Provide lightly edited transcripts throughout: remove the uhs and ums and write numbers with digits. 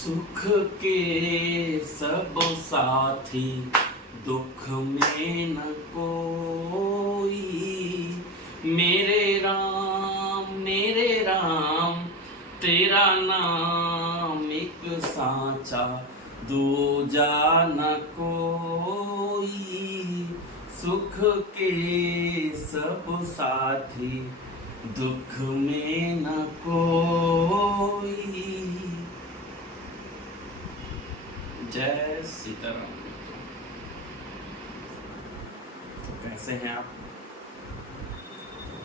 सुख के सब साथी दुख में न कोई। मेरे राम तेरा नाम एक साचा दूजा न कोई। सुख के सब साथी दुख में न कोई। जय सीताराम। तो कैसे हैं आप?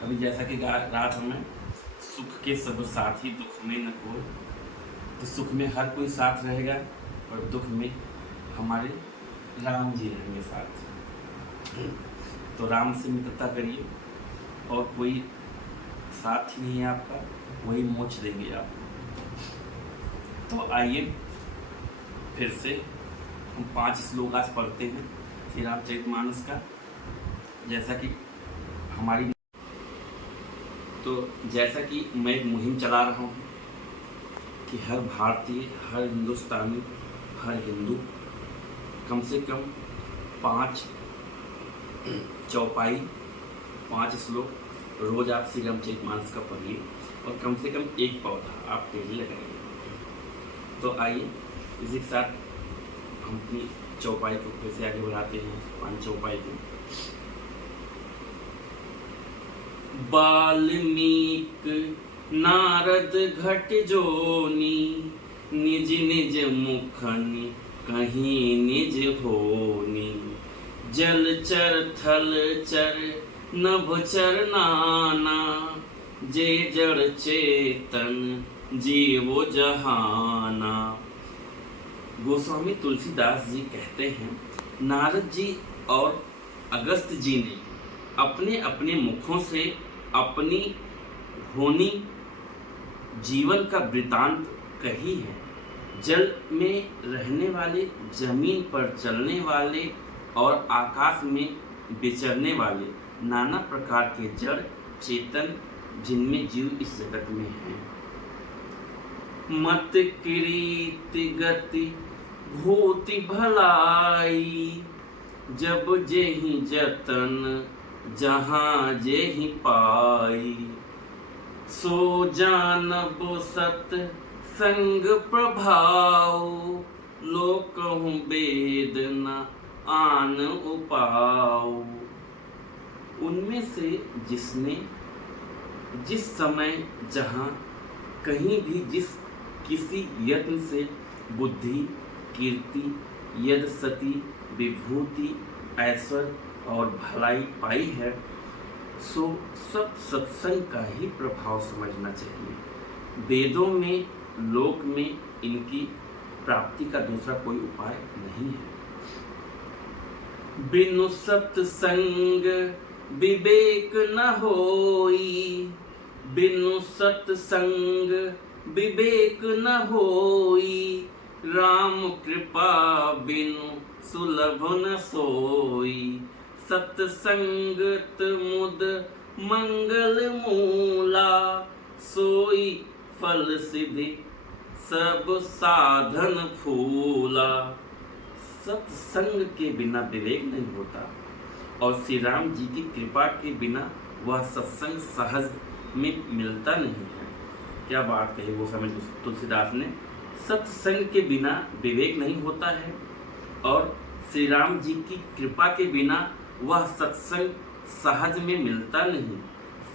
अभी जैसा कि रात हमें सुख के सब साथी दुख में न कोई। तो सुख में हर कोई साथ रहेगा और दुख में हमारे राम जी रहेंगे साथ। तो राम से मित्रता करिए और कोई साथ ही नहीं है आपका, वही मोक्ष देंगे आपको। तो आइए फिर से हम 5 श्लोक आज पढ़ते हैं श्री रामचरितमानस का। जैसा कि मैं एक मुहिम चला रहा हूँ कि हर भारतीय, हर हिंदुस्तानी, हर हिंदू कम से कम 5 चौपाई 5 श्लोक रोज आप श्री रामचरितमानस का पढ़िए और कम से कम एक पौधा आप डेली लगाइए। तो आइए इसी के साथ हम अपनी चौपाई को फिर से आगे बढ़ाते हैं। 5 चौपाई को। वाल्मीकि नारद घट जोनी, निज निज मुखनि कहीं निज होनी। जलचर थलचर नभचर नाना, जे जड़ चेतन जीवो जहाना। गोस्वामी तुलसीदास जी कहते हैं, नारद जी और अगस्त जी ने अपने अपने मुखों से अपनी होनी जीवन का वृतांत कही है। जल में रहने वाले, जमीन पर चलने वाले और आकाश में विचरने वाले नाना प्रकार के जड़ चेतन जिनमें जीव इस जगत में हैं। मत किरीति गति भूति भलाई, जब जेहि जतन जहाँ जेहि पाई। सो जानब सत संग प्रभाव, लोकहु वेद न आन उपाव। उनमें से जिसने जिस समय जहाँ कहीं भी किसी यत्न से बुद्धि, कीर्ति, यद सती, विभूति, ऐश्वर्य और भलाई पाई है, सो सब सत्संग का ही प्रभाव समझना चाहिए। वेदों में, लोक में इनकी प्राप्ति का दूसरा कोई उपाय नहीं है। बिनु सत्संग विवेक न होई, बिनु सत्संग विवेक न होई। राम कृपा बिनु सुलभ न सोई। सत्संगत मुद मंगल मूला, सोई फल सिद्धि सब साधन फूला। सत्संग के बिना विवेक नहीं होता और श्री राम जी की कृपा के बिना वह सत्संग सहज में मिलता नहीं है। क्या बात कही वो समय तुलसीदास ने। सत्संग के बिना विवेक नहीं होता है और श्री राम जी की कृपा के बिना वह सत्संग सहज में मिलता नहीं।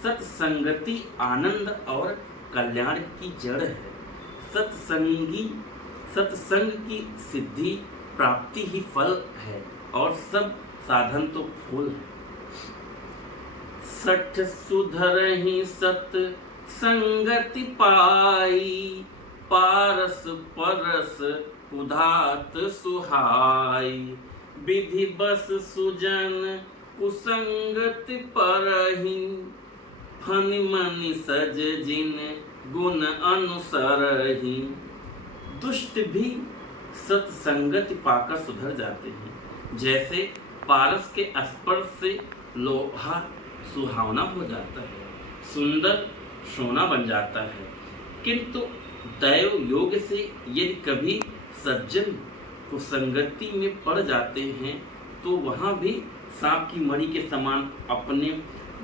सत्संगति आनंद और कल्याण की जड़ है। सत्संग की सिद्धि प्राप्ति ही फल है और सब साधन तो फूल है। सठ सुधरहि सत संगति पाई, पारस परस कुधात सुहाई। विधि बस सुजन कुसंगति परहि, फनि मनि सज जिन गुण अनुसरहि। दुष्ट भी सत्संगति पाकर सुधर जाते हैं। जैसे पारस के स्पर्श से लोहा सुहावना हो जाता है, सुंदर सोना बन जाता है, किंतु दैव योग से यदि कभी सज्जन कुसंगति में पड़ जाते हैं तो वहाँ भी सांप की मणि के समान अपने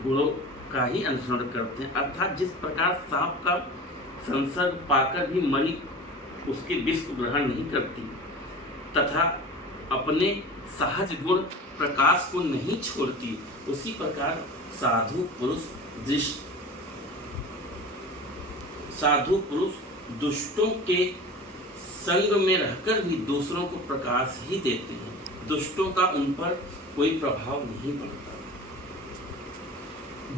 गुणों का ही अनुसरण करते हैं। अर्थात जिस प्रकार सांप का संसर्ग पाकर भी मणि उसके विष को ग्रहण नहीं करती तथा अपने सहज गुण प्रकाश को नहीं छोड़ती, उसी प्रकार साधु पुरुष दुष्टों के संग में रहकर भी दूसरों को प्रकाश ही देते हैं। दुष्टों का उन पर कोई प्रभाव नहीं पड़ता।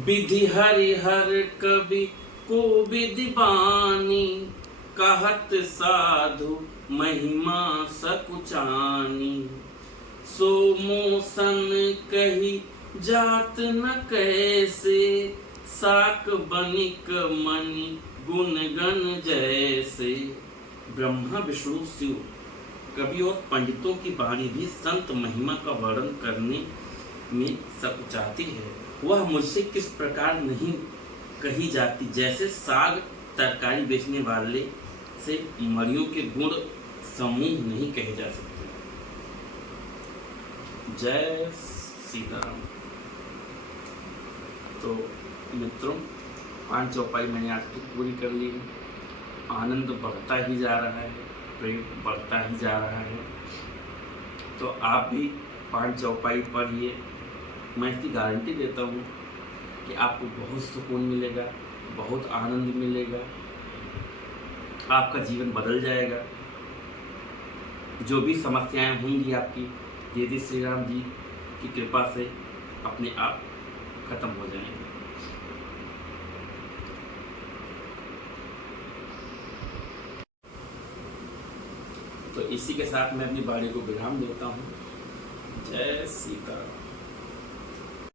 विधि हरिहर कवि को विधि बानी, कहत साधु महिमा सकुचानी। सो मोसन कही जात न कैसे, साक बनिक मणि गुण गण जैसे। ब्रह्मा विष्णु शिव कवि और पंडितों की वाणी भी संत महिमा का वर्णन करने में सकुचाती है। वह मुझसे किस प्रकार नहीं कही जाती, जैसे साग तरकारी बेचने वाले से मणियों के गुण समूह नहीं कहे जा सकते। जय सीताराम। तो मित्रों, 5 चौपाई मैंने आज की पूरी कर ली है। आनंद बढ़ता ही जा रहा है, प्रेम बढ़ता ही जा रहा है। तो आप भी 5 चौपाई पढ़िए। मैं इसकी गारंटी देता हूँ कि आपको बहुत सुकून मिलेगा, बहुत आनंद मिलेगा, आपका जीवन बदल जाएगा। जो भी समस्याएं होंगी आपकी, यदि श्री राम जी की कृपा से अपने आप खत्म हो जाएंगे। तो इसी के साथ मैं अपनी वाणी को विराम देता हूँ। जय सीताराम।